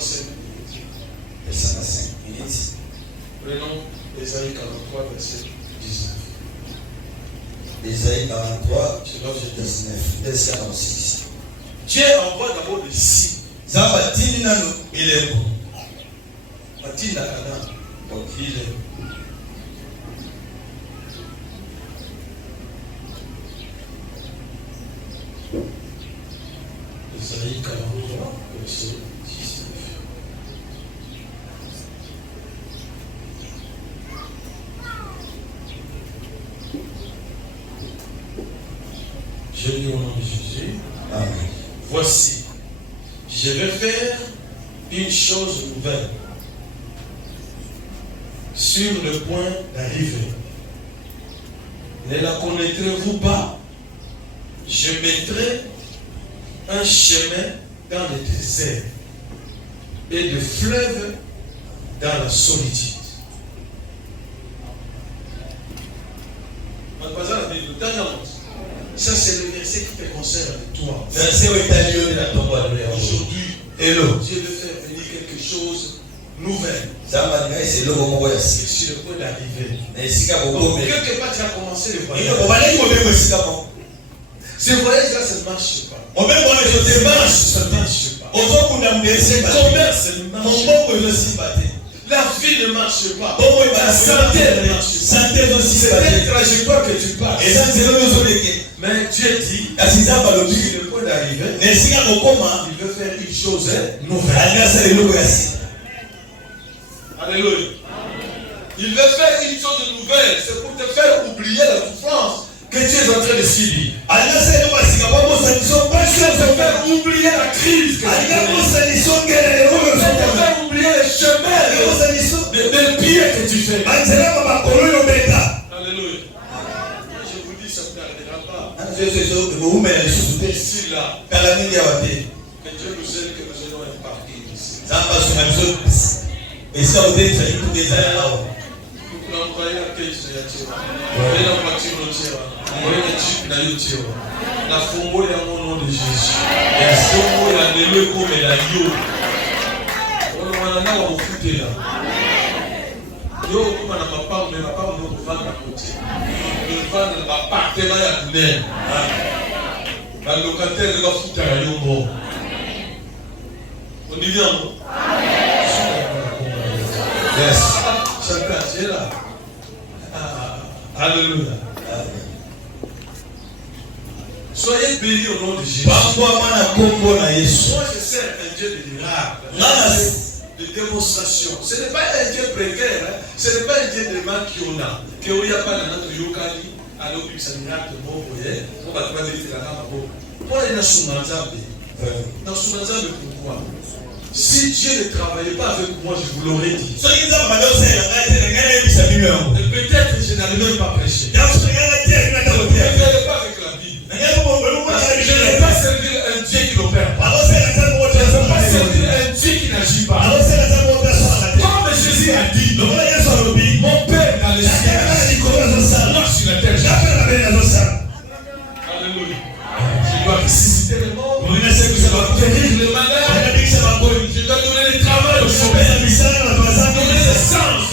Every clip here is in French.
3 5 Et ça a 5 minutes. Prenons Ésaïe 43, verset 19. Ésaïe 43, verset 46. Dieu envoie d'abord des signes. Zabatini nano ilemo. Matinda kana. Donc il est. Ésaïe 43, verset 19. Je lis au nom de Jésus. Amen. Voici, je vais faire une chose nouvelle sur le point d'arriver. Ne la connaîtrez-vous pas? Je mettrai un chemin dans le désert et des fleuves dans la solitude. Ça, c'est le verset qui te concerne toi. Aujourd'hui, Dieu veut faire venir quelque chose de nouvelle. Sur le point d'arriver. Donc, quelque part, tu as commencé le voyage. Ce voyage-là, ça ne marche pas. Ça ne marche pas. Le commerce ne marche pas. La vie ne marche pas. La santé ne marche pas. C'est une trajectoire que tu passes. Mais Dieu dit, sur le point d'arriver, il veut faire une chose nouvelle. Alléluia. Il veut faire une chose nouvelle. C'est pour te faire oublier la souffrance que tu es en train de subir. Pour te faire oublier la crise que tu es. Pour te faire oublier les chemins, les pieds que tu fais. Alléluia. Je vous dis, ça ne t'arrivera pas. Ici, là. Que Dieu nous aide, que nous allons impartir ici. Nous l'envoyons à Kéjé Yatira. Nous l'envoyons la fongo ya mon nom de Jésus. La fongo ya lelo comme la yo. On va na wa fouter là. Yo comme na papa, mais papa on va vendre à côté. On va vendre l'appartement ya Guinée. Le locataire va foutre à yo bon. On y vient non? Yes. Chacun c'est là. Alléluia. Soyez bénis au nom de Jésus. Moi je sers un Dieu de miracle, de démonstration. Ce n'est pas un Dieu précaire, hein? Ce n'est pas un Dieu de man qui on a. Que on y a pas dans notre yokali, alors que c'est un miracle bon, vous voyez. On va trouver des filles là-bas. Moi il y a un soumanzabe. Dans soumanzabe pourquoi? Si Dieu ne travaillait pas avec moi, je vous l'aurais dit. Peut-être je n'allais même pas prêcher. Je ne n'allais pas avec la Bible. Je ne vais pas servir un Dieu qui n'opère pas. Je ne vais pas servir un Dieu qui n'agit pas. Comme Jésus a dit, mon Père dans les cieux, moi sur la terre. Alléluia. Je dois ressusciter les morts. Je dois guérir les malades. Je dois donner le travail aux chômeurs. Donner le sens.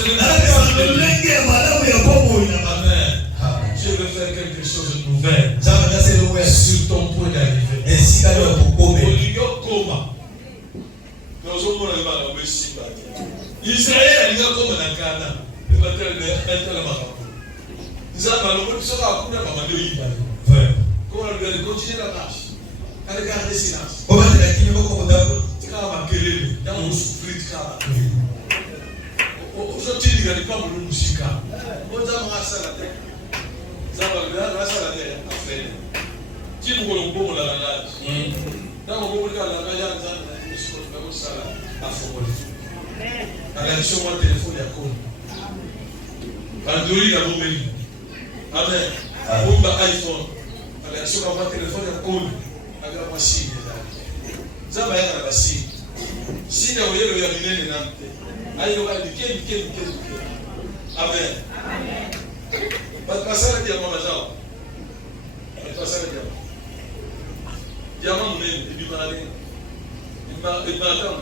Amen. Je veux faire quelque chose de nouvel. Sur ton point d'arrivée. Israël a comme un Ghana. Il va faire un continuer la marche. Regardez silence. Dans mon souffrir, aujourd'hui, il n'y a pas de musique. On a la tête. Ça va la tête. Tu peux le bon la langage. Dans mon bon la langage, la réaction, mon téléphone est à côté. Android a bombé. Amen. Bombe iPhone. La réaction, mon téléphone est à côté. Avec la machine. Ça va être la machine. Si nous voyons le yamine de Nante, aïe, on va dire Amen. Passer le diamant, Mazao. Passer le diamant. Diamant, il dit malade. Il m'attend.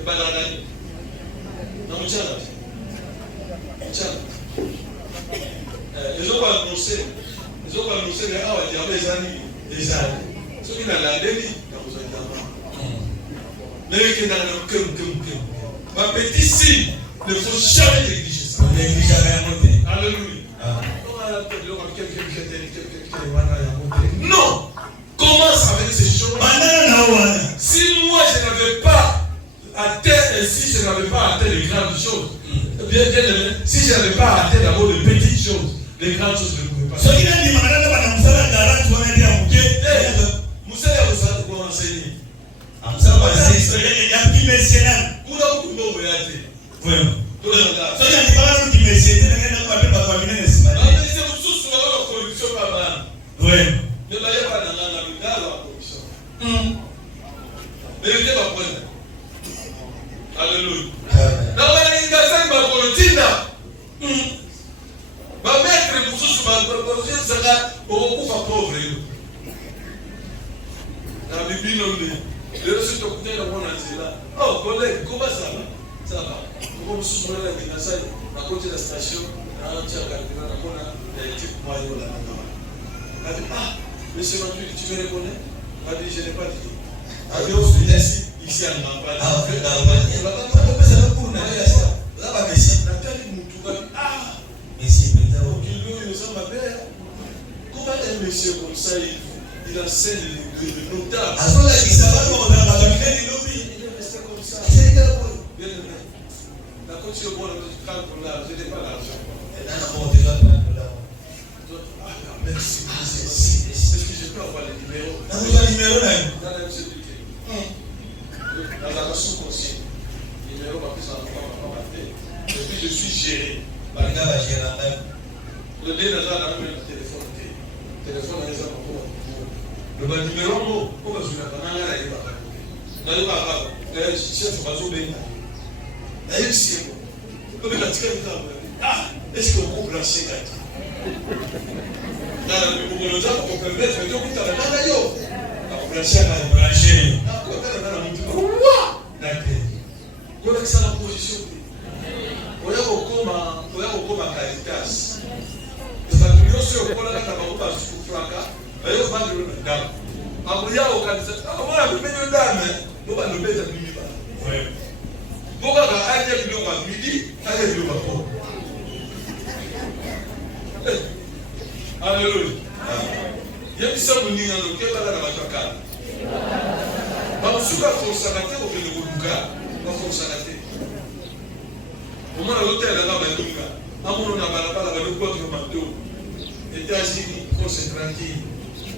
Et pas dans la nuit. Dans le tien là. Les gens vont annoncer. Les gens vont annoncer que ah, il y a des amis. Des amis. Ceux qui n'ont pas l'année, dans vos amis. Mais qui dans le cœur. Ma petite fille, ne faut jamais négliger ça. Alléluia. Non. Commence avec ces choses. Si moi je n'avais pas atteint, et si je n'avais pas atteint les grandes choses, bien aimé, si je n'avais pas atteint d'abord les petites choses, les grandes choses ne pouvaient pas. Moussa a besoin de enseigner. Alléluia. Oh, collègue, comment ça va? Ça va. Comment vous souvenez de la Guinée-Bissau à côté de la station? Ah, monsieur Mathieu, tu me reconnais? Il dit, je n'ai pas dit. Ici à Nampa. Comment un monsieur comme ça, il enseigne le notable? Il est resté comme ça. La continué pour le calcul là, je n'ai pas l'argent. Merci. Est-ce que je peux avoir les numéros? Dans la société. Dans la sous-conseil. Numéro, ma puissance, et puis je suis géré. Le nez n'a pas le téléphone. Téléphone n'a pas le numéro, comment je l'ai ah, est-ce qu'on peut brancher là? Dans le on peut mettre le dos qui t'a dit, on brancher là, brancher. D'accord. Ça la position. On a au Caritas. Les bâtiments sur le Cola Tabaco, Franca, et au bas de l'Odam. Après, au Caritas, on va le mettre une dame, on va le mettre à midi. On va aller à midi, aller à Alléluia. Il y a des gens qui ont été là dans la Makaka. Parce que la force à la tête, on fait le Bouddha. La force à la tête. Au moins, l'hôtel là, on a Dunga. À mon on a balabala, le quatrième manteau. États-Unis, c'est tranquille.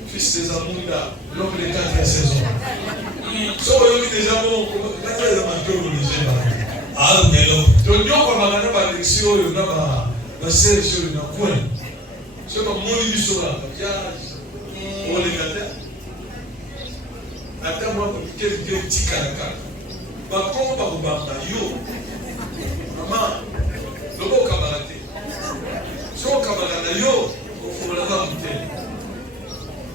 Fils des Amunda, l'homme des 4 saisons. So, il y a des amours, il y a des manteaux, on les gère. Ah, mais non. Donc, il y a pas mal de l'élection, il y a la sélection, il y a quoi? C'est comme mon émission là. On les gâte. Attends, moi, quelqu'un petit caractère. Par contre, par contre, yo. Maman, le beau camarade. Si on camarade, yo, il faut la monter.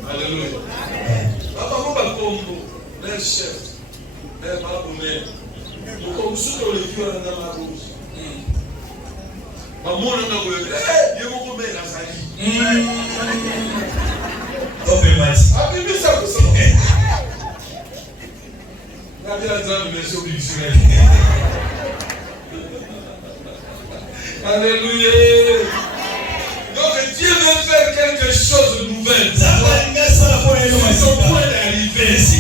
Alléluia. Papa, moi, par contre, le chef, le parabomère. Nous, comme ceux qui ont les vieux dans la rose. Maman, on a dit, il y a beaucoup de mères à Zali. Alléluia. Donc Dieu veut faire quelque chose de nouvel. C'est son point d'arrivée. Tu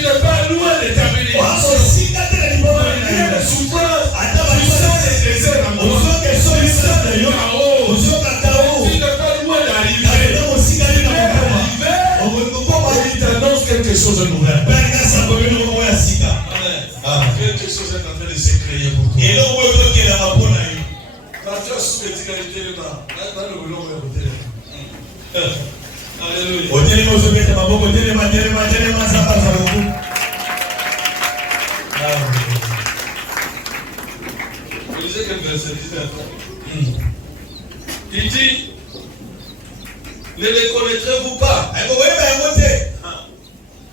n'es pas loin de ta bénédiction. Il y a des souffrances. Tu sens les déserts en moi. Tu sens les chaos. Tu n'es pas loin d'arriver. Il t'annonce quelque chose de nouvel. Quelque chose est en train de se créer pour toi. Il dit, ne les connaîtrez-vous pas?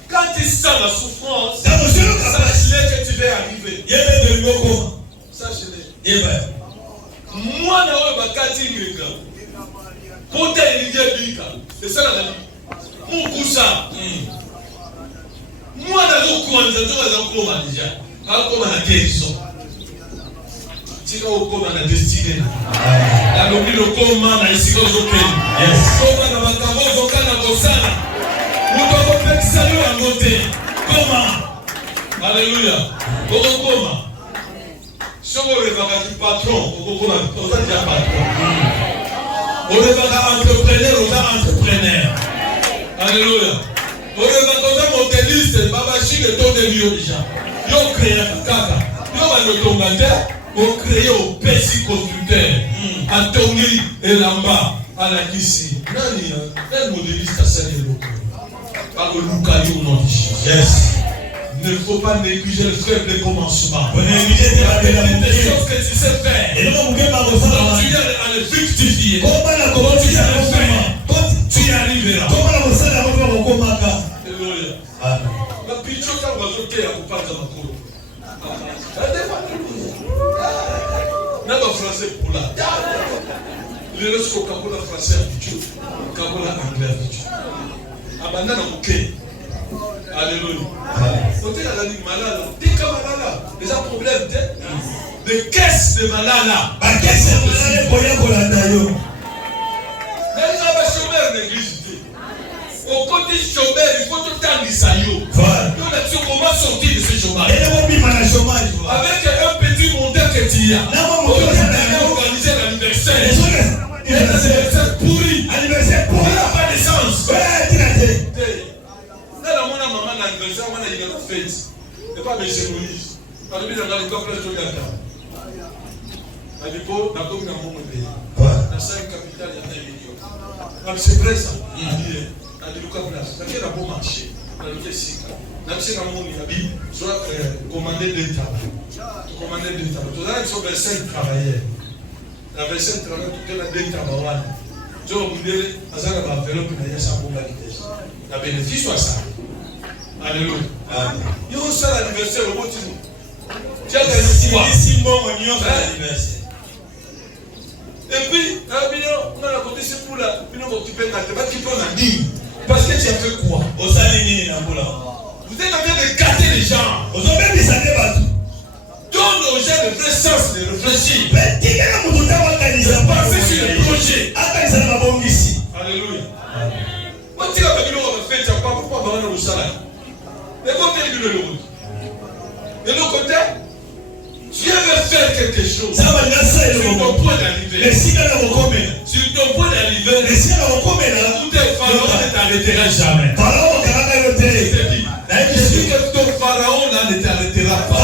Quand il sent la souffrance, sache-le que tu vas arriver. Moi, je suis un Pota elingi bika. C'est ça la vie. Mon cousin. Moi nazokoma déjà. Akoma na guérison. Tika okoma na destinée. La lobi lokoma na isiko zokeni. Yes. Koma na makambo zokana kosala. Muto kopekisa yo yangote. Koma. Alléluia. Koma. Soko revaka ki patron, okoma déjà patron. On est entrepreneur, on est entrepreneur. Alléluia. On est modéliste, Babachi le don de Rio déjà. Yo créé Kaka. Yo va le tombateur, on crée au Pessi constructeur. Anthony Elamba, à la Kissi. Nani, quel modéliste a salué le local? Par le Lucario au nom de Jésus. Yes. Il ne faut pas négliger le faible commencement. On négliger des choses que tu sais faire. Et non, vous pouvez continuer à le fructifier. Comment tu y arriveras? Tu y arriveras. Comment la vous allez avoir au Komaka? Alléluia. Amen. La pitié quand on va sauter à vous parler de ma cour. N'a pas français pour là. Le reste au Kabola français à pitié. Kabola anglais à pitié. Abandonne à bouquet. Alléluia. Côté la ligue malala, t'es comme malala, des problèmes de caisse de malala. La caisse de malala, pour y avoir la taille. Les chômeurs l'église. Au côté chômeur, il faut tout temps ça yo. Nous là-dessus, comment sortir de ce chômage? Avec un petit monteur que tu as. On a organisé l'anniversaire. L'anniversaire pourri. Anniversaire pourri. Il n'y a pas de sens. Maman l'anniversaire, on a eu une fête. Et pas M. Moïse. Parce que dans le couple, je suis là. Dans la commune, dans la salle capitale, il y a 1 million. C'est vrai ça. Il dit, Lucas Place, ça fait un bon marché. Dans le Kessika. Dans le Sénamon, il y a dit, soit commandé d'État. Commandé d'État. Tout ça, ils sont 25 travailleurs. La 25 travailleurs, tout le monde a d'État. Je vais vous dire, à ça, on va faire un peu de ça pour la vitesse. La bénéfice, soit ça. Alléluia. Yo ça l'anniversaire au bout. Tu as gagné quoi? Ici bon on y a l'anniversaire. Et puis, on a la condition pour la, puis on va occuper la tête, qui peut la dire. Parce que tu as fait quoi? Au salé na bola. Vous êtes en train de gâter les gens. Vous avez même des années battus. Donne aux gens le vrai sens de réfléchir. Mais qui est là pour tout organiser? Passer sur le projet. Attends, ça va bon ici. Alléluia. Moi tu as pas dit on va faire ça pourquoi on va dans le salaire? Et côté de l'autre. De l'autre côté, Dieu veut faire quelque chose. Sur ton point d'arrivée. Sur ton point d'arrivée. Tout est pharaon ne t'arrêtera jamais. Je dis que ton pharaon là ne t'arrêtera pas.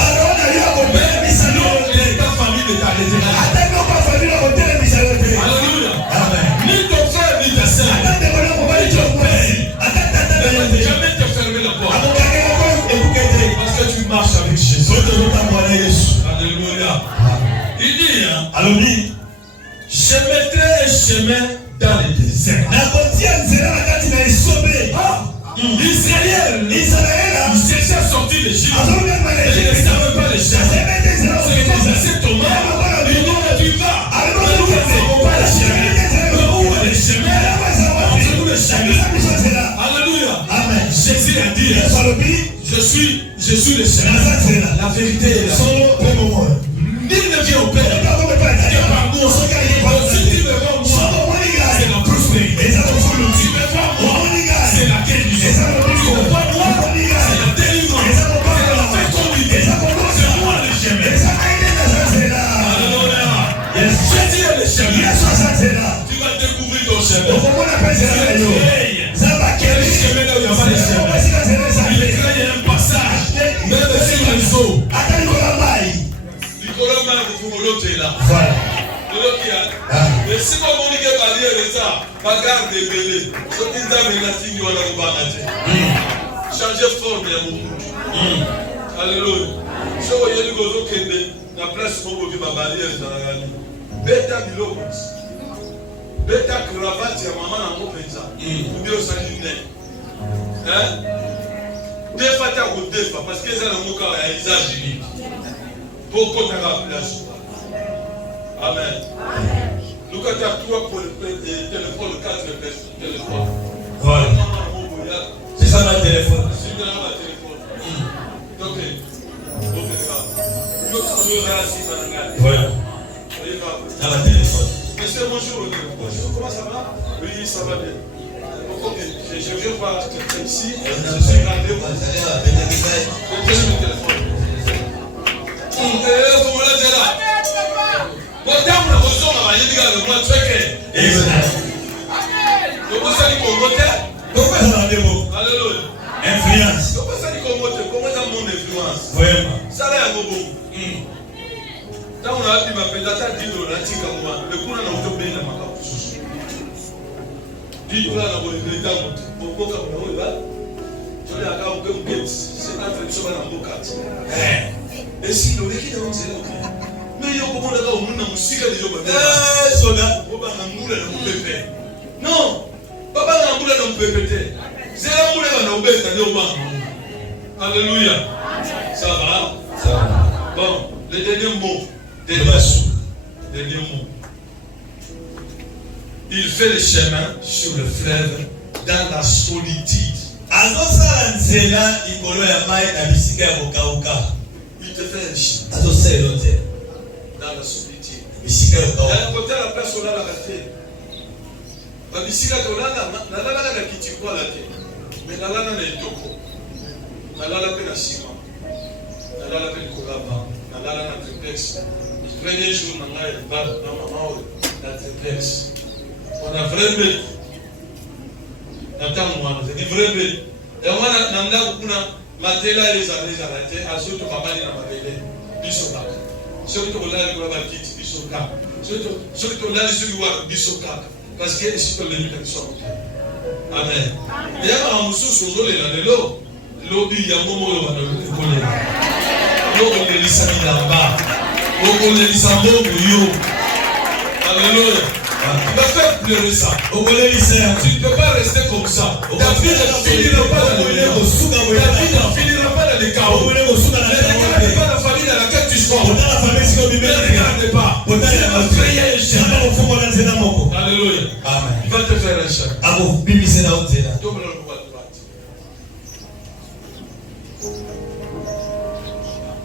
Même si ta famille ne t'arrêtera pas. Alléluia. Ni ton frère ni ta soeur. Ni ton père. Jamais te fermer la porte. Parce que tu marches avec Jésus. Alléluia. Il dit, je mettrai un chemin dans le désert. Israël, il cherchait à sortir d'Égypte. Il ne savait pas les chasser. C'est Thomas. Il dit, tu vas. Où est le chemin? Où est le chemin? Alléluia. Jésus a dit, je suis le chemin. La vérité est là. Nul ne vient au Père que par moi. Si tu me vois moi, c'est la prospérité. Si tu me vois moi, c'est la guérison. Si tu me vois moi, c'est la délivrance. C'est la fécondité. C'est moi le chemin. Alléluia. Jésus est le chemin. Tu vas découvrir ton chemin. Le chemin là où il n'y a pas de chemin. Il est clair, il y a un passage. Même sur le zoo. L'autre est là. Voilà. L'autre est là. Mais si vous avez une barrière de ça, bagarre de belé. Ce qui est là, c'est que vous avez changer forme de mon. Alléluia. Si vous voyez le gozo qui est la place où vous avez ma barrière dans la galerie. Beta biloko. Beta cravate ya maman na mon pensa. Ou bien au sanguinaire. Hein? Deux fois t'as au deux fois parce que ça n'a pas de usage unique. Pourquoi tu as la place? Amen. Nous quand tu as 3 pour le téléphone, 4 téléphone. Voilà. C'est ça ma téléphone. C'est ma téléphone. Donc, voilà. Dans ma téléphone. Monsieur, bonjour. Bonjour, comment ça va? Oui, ça va bien. Ok, je viens voir ici. Je suis rendez-vous. Je vais le téléphone. Influence. Vraiment. Non, papa n'a pas de pépété. C'est la moule qui a obéi à Dieu. Alléluia. Ça va? Ça va. Bon, le dernier mot. Dernier mot. Il fait le chemin sur le fleuve dans la solitude. Il te fait un chien dans la solitude. Il y a un côté à la place où on a la raté. Mais la lana na itoko. La lana pe na ciment. La lana pe kolaba. La lana na triplex. Premier jour na ngai ba na mama na triplex. On a vraiment na tamwa, c'est vrai. Et on a nanda kuna matela les arrêté à ceux qui papa na mabele. Bisoka. Ceux qui ont là le ba kiti bisoka. Ceux qui ont là sur wa bisoka parce que c'est le limite de son. Amen. Il y a un monsieur sur le lobby, il y a un moment où on va le connaître. On le lisa milamba. On le lisa moyo. Alléluia. Tu vas faire pleurer ça. Tu ne peux pas rester comme ça. Ta vie ne finira pas dans le néant. Ta vie ne finira pas dans le chaos. Ne regarde pas la famille dans laquelle tu sors. Ne regarde pas. Alléluia. Amen. Il va te faire un chèque.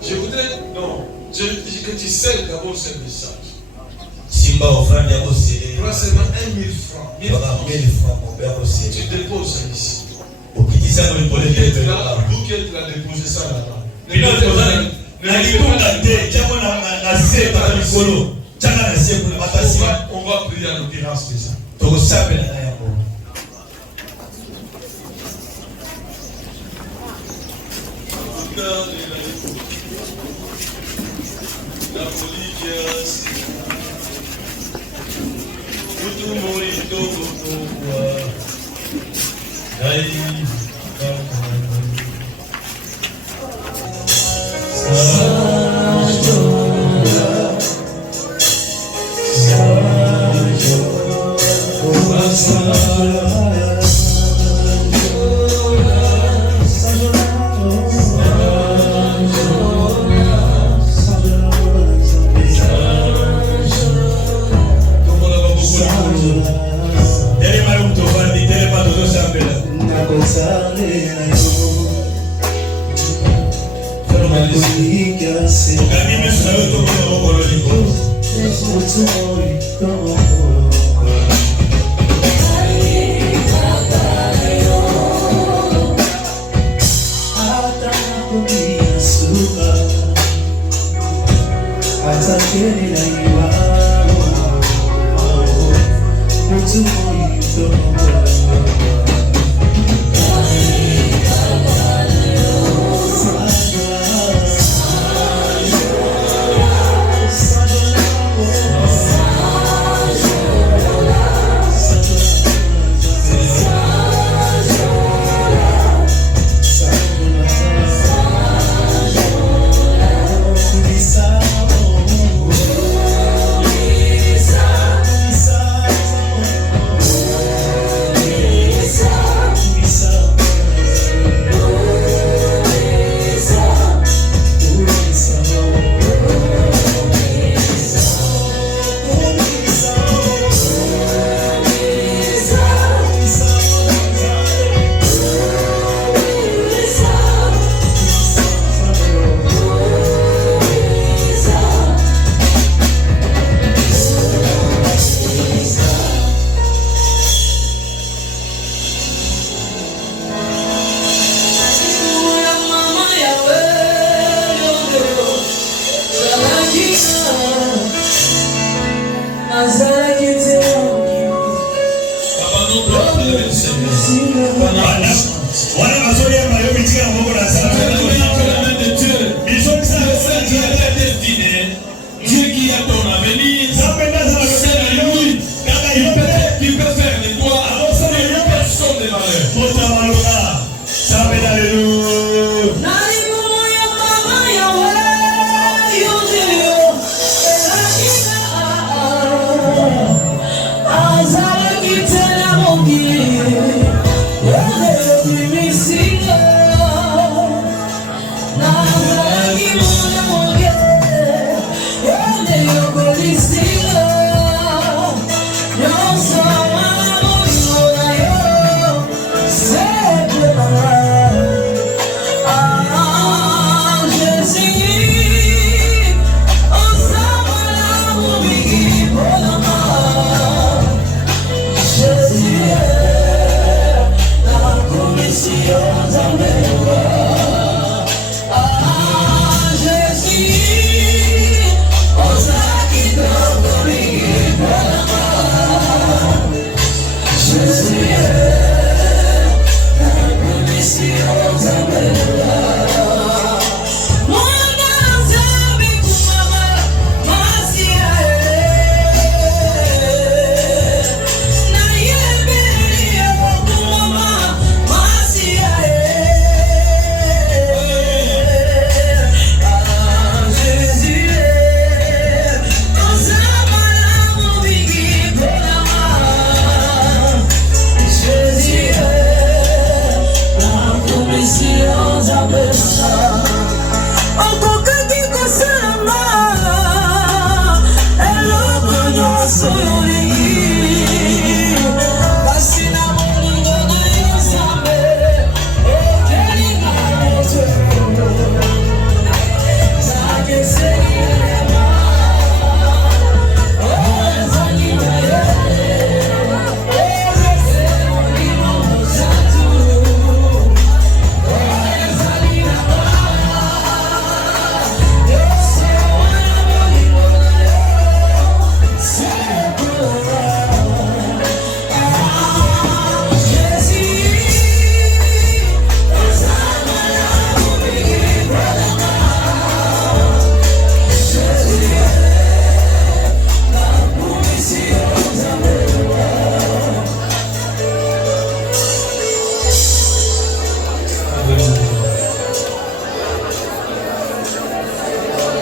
Je voudrais, non, que tu sais d'abord ce message. Simba offrande yako sele. Prends seulement 1000 francs. 1000 francs mon père aussi. Tu déposes ça ici. Ukitisa no ipole Vous qui êtes là, déposez ça là-bas. On va prier en l'occurrence de ça.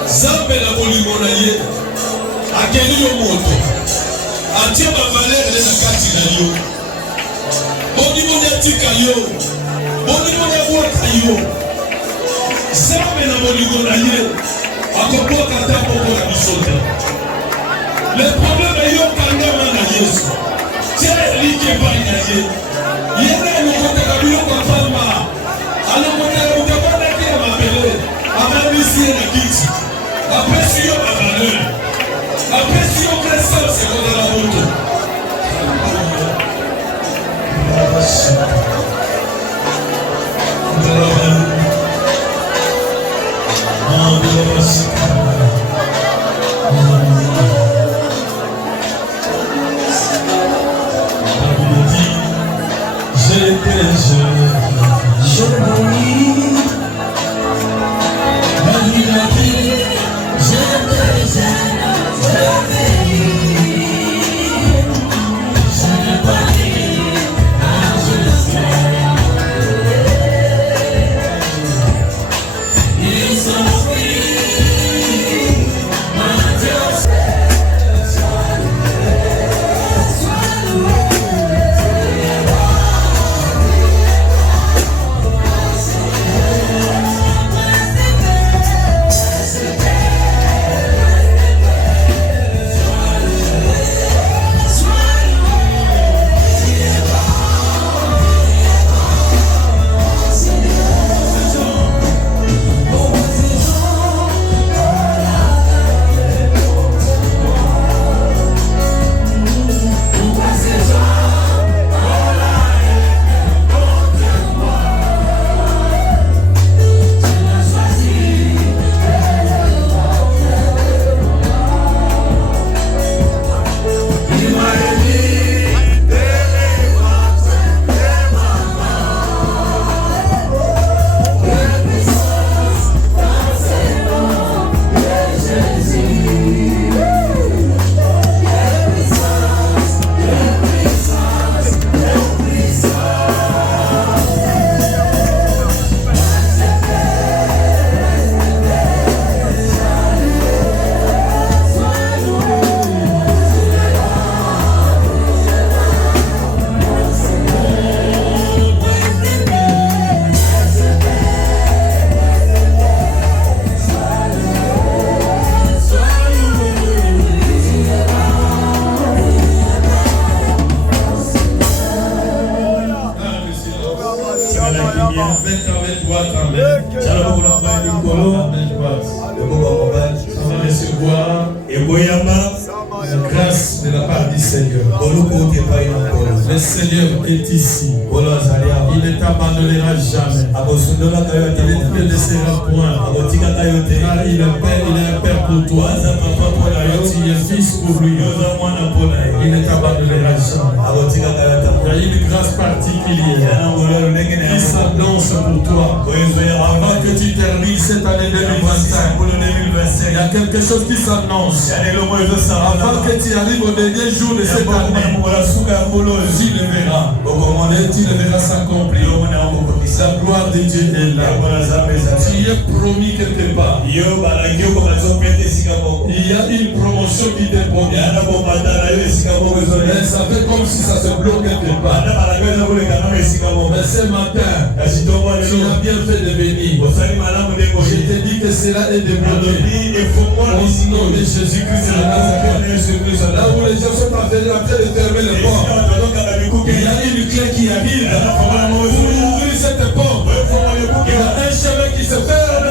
Zambe na molimo na ye. Akeli yo moto. Atie ba valeur na kati na yo. Molimo na tika yo. Molimo na waka yo. Zambe na molimo na ye. Akoboka ta poko na bisote. Le problème est yo kangama na Yesu. Tiens like ba na ye. Yena no kote kabilo kwa fama. Alo kote ukabana kia mapele. Amabisi na kiti. Après si yo ma valeur. Après si yo crescent c'est comme la moto. Grâce de la part du Seigneur. Le Seigneur est ici. Il ne t'abandonnera jamais. Il ne te laissera point. Car il est un père pour toi. Tu es fils pour lui. Il ne t'abandonnera jamais. Il y a une grâce particulière qui s'annonce pour toi. Avant que tu termines cette année 2025, il y a quelque chose qui s'annonce. Avant que tu arrives au dernier jour de cette année, tu le verras. Tu le verras s'accomplir. La gloire de Dieu est là. Tu es promis quelque part. Il y a une promotion qui t'est promise. Ça fait comme si ça se bloque quelque part. Mais ce matin, tu as bien fait de venir. Je te dis que cela est débloqué. Au nom de Jésus-Christ de Nazareth. Là où les gens sont en train de fermer les portes, il y a une clé qui arrive pour ouvrir cette porte. Il y a un chemin qui se ferme.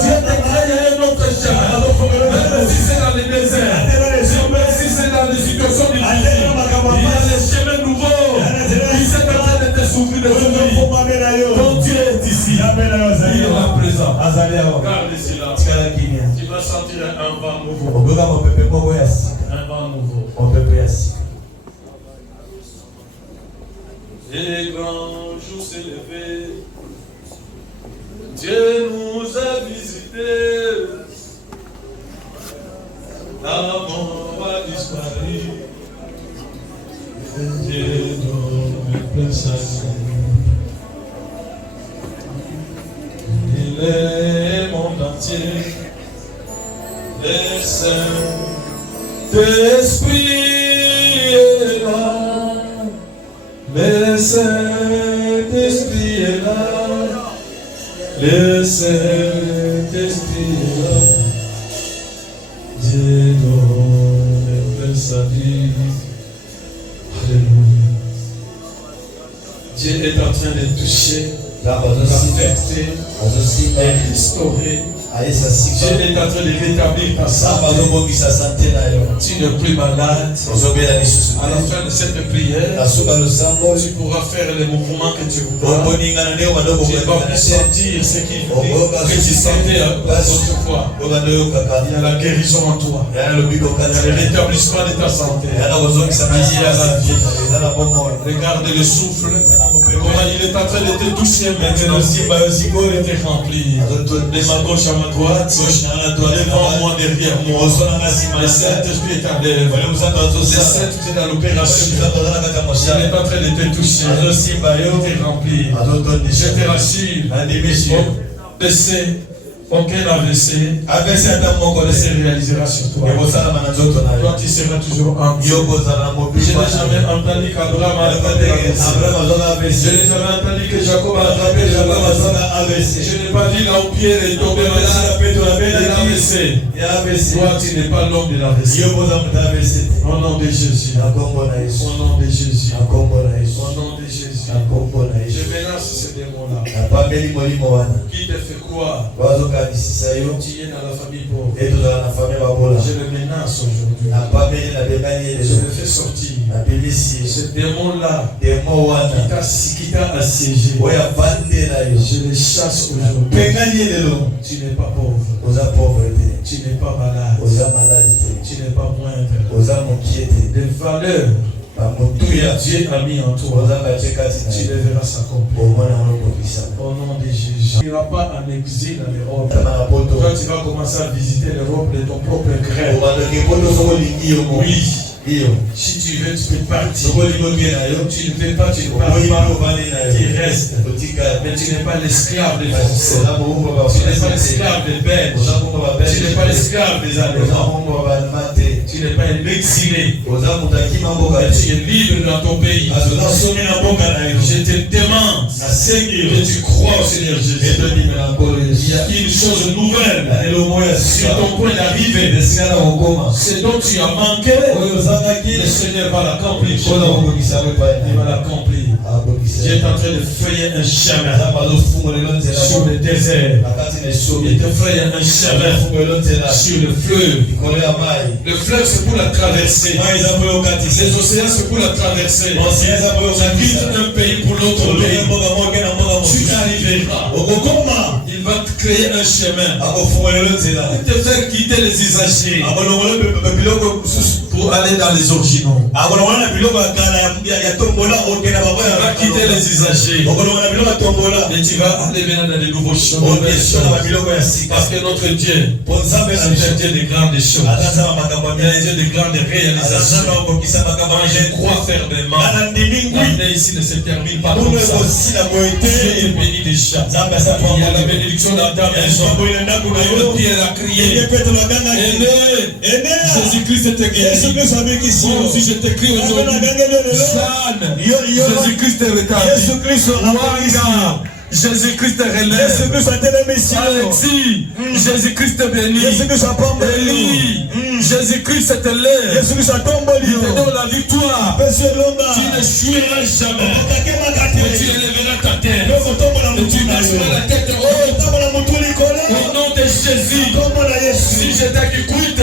Dieu te crée un autre chemin. Même si c'est dans les déserts, même si c'est dans les situations difficiles, il y a des chemins nouveaux qui sont en train de te s'ouvrir de vie. Ton Dieu est ici. Il est là présent. Garde cela. Tu vas sentir un vent nouveau. Un vent nouveau. Les grands jours s'est levé. Dieu nous a visités. La mort a disparu. Dieu donne plein salut. Il est monde entier. Le Saint-Esprit est là. Le Saint-Esprit est là. Le Saint-Esprit est là. Dieu donne le salut. Alléluia. Dieu est en train de toucher, d'affecter, de restaurer. Dieu est en train de rétablir ta santé. Tu n'es plus malade. À la fin de cette prière, tu pourras faire les mouvements que tu voudras. Tu ne vas plus sentir ce que tu sentais autrefois. Il y a la guérison en toi. Il y a le rétablissement de ta santé. Il y a la vie. Regarde le souffle. Comment il est en train de te toucher maintenant. Il est rempli. De ma gauche à ma droite, devant moi, derrière moi. Le Saint-Esprit est à l'œuvre. Le Saint-Esprit est dans l'opération. Il est en train de te toucher. Il est rempli. Je te rassure. Aucun AVC se réalisera sur toi. Toi, tu seras toujours en vie. Je n'ai jamais entendu qu'Abraham a attrapé l'AVC. Je n'ai jamais entendu que Jacob a attrapé l'AVC. Je n'ai pas dit là où Pierre est tombé malade de l'AVC. Toi, tu n'es pas l'homme de l'AVC. Au nom de Jésus. Au nom de Jésus. Au nom de Jésus. Je menace ce démon-là. Qui te fait quoi? Tu es dans la famille pauvre. Je le menace aujourd'hui. Je le fais sortir. Ce démon-là qui t'a assiégé, je le chasse aujourd'hui. Tu n'es pas pauvre. Tu n'es pas malade. Tu n'es pas moindre. Les valeurs Dieu a mis en toi, tu les verras s'accomplir. Au nom de Jésus. Tu n'iras pas en exil en Europe. Toi, tu vas commencer à visiter l'Europe de ton propre gré. Oui. Si tu veux, tu peux partir. Tu ne veux pas, tu ne pars pas. Tu restes. Mais tu n'es pas l'esclave des Français. Tu n'es pas l'esclave des Belges. Tu n'es pas l'esclave des Allemands. Tu n'es pas un exilé. Mais tu es libre dans ton pays. Je te demande que tu crois au Seigneur Jésus. Il y a une chose nouvelle sur ton point d'arrivée. Ce dont tu as manqué, le Seigneur va l'accomplir. Il va l'accomplir. Dieu est en train de frayer un chemin sur le désert. Il te fraye un chemin sur le fleuve. Le fleuve, c'est pour la traverser. Les océans, c'est pour la traverser. Tu quittes un pays pour l'autre pays. Tu arriveras. Il va te créer un chemin pour te faire quitter les usagers pour aller dans les originaux. Il va quitter les usagers. Et tu vas aller maintenant dans les nouveaux chemins. Parce que notre Dieu est un Dieu de grandes choses. Il est un Dieu de grandes réalisations. Je crois fermement. L'année ici ne se termine pas comme ça. Dieu est béni déjà. Il y a la bénédiction dans ta maison. Pierre a crié. Jésus-Christ te guérit. Moi aussi je te crie aujourd'hui. Jeanne, Jésus-Christ te rétablit. Jésus-Christ te relève. Alexis, Jésus-Christ te bénit. Élie, Jésus-Christ te lève. Il te donne la victoire. Tu ne chuiras jamais. Mais tu élèveras ta tête. Et tu baisseras la tête haute. Au nom de Jésus. Si je t'écoute,